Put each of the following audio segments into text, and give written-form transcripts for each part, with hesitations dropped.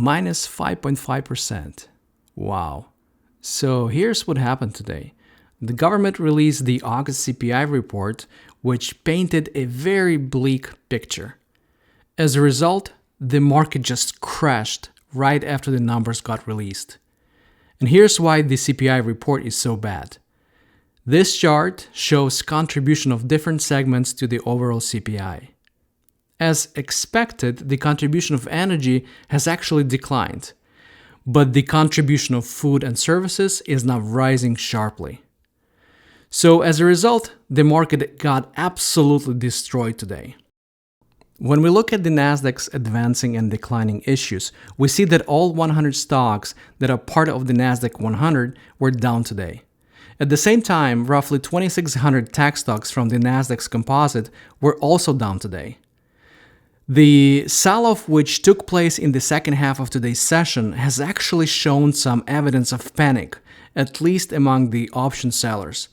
minus 5.5%. Wow. So here's what happened today. The government released the August CPI report, which painted a very bleak picture. As a result, the market just crashed right after the numbers got released. And here's why the CPI report is so bad. This chart shows contribution of different segments to the overall CPI. As expected, the contribution of energy has actually declined, but the contribution of food and services is now rising sharply. So as a result, the market got absolutely destroyed today. When we look at the Nasdaq's advancing and declining issues, we see that all 100 stocks that are part of the Nasdaq 100 were down today. At the same time, roughly 2,600 tech stocks from the Nasdaq's composite were also down today. The sell-off which took place in the second half of today's session has actually shown some evidence of panic, at least among the option sellers.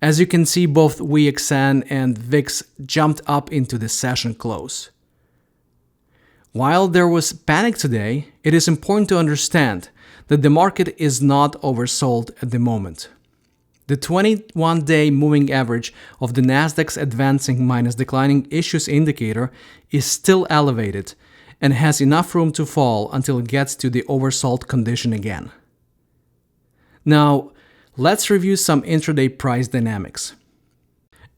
As you can see, both WXN and VIX jumped up into the session close. While there was panic today, it is important to understand that the market is not oversold at the moment. The 21-day moving average of the Nasdaq's advancing minus declining issues indicator is still elevated and has enough room to fall until it gets to the oversold condition again. Now, let's review some intraday price dynamics.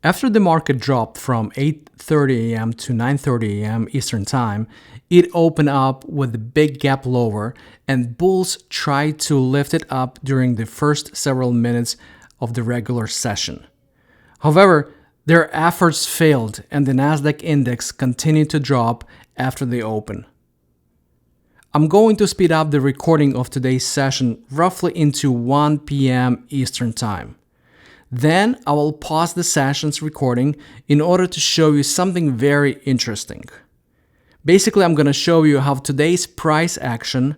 After the market dropped from 8:30 a.m. to 9:30 a.m. Eastern Time, it opened up with a big gap lower, and bulls tried to lift it up during the first several minutes of the regular session. However, their efforts failed and the Nasdaq index continued to drop after the open. I'm going to speed up the recording of today's session roughly into 1 p.m. Eastern Time. Then I will pause the session's recording in order to show you something very interesting. Basically, I'm going to show you how today's price action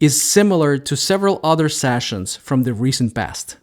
is similar to several other sessions from the recent past.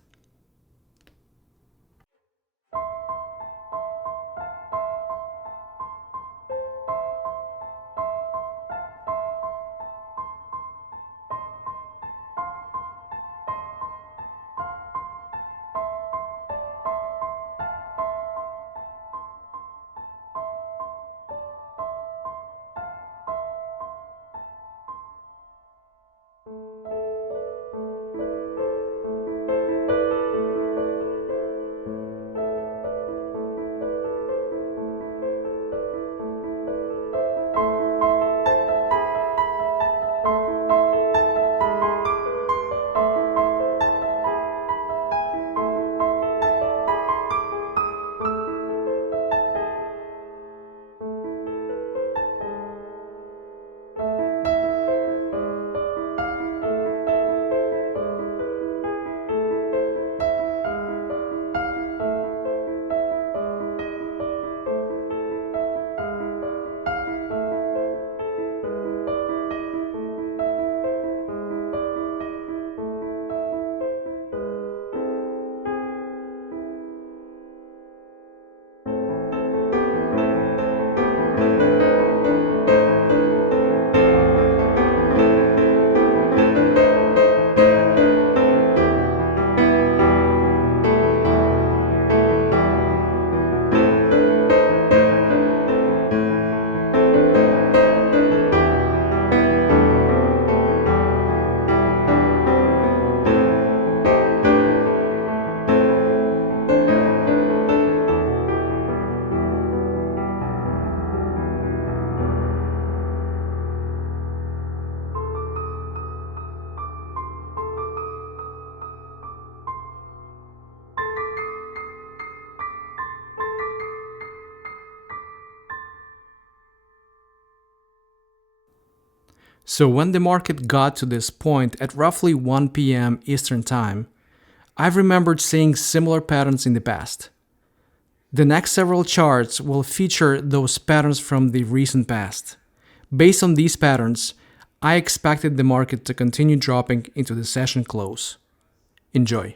So when the market got to this point at roughly 1 p.m. Eastern Time, I've remembered seeing similar patterns in the past. The next several charts will feature those patterns from the recent past. Based on these patterns, I expected the market to continue dropping into the session close. Enjoy.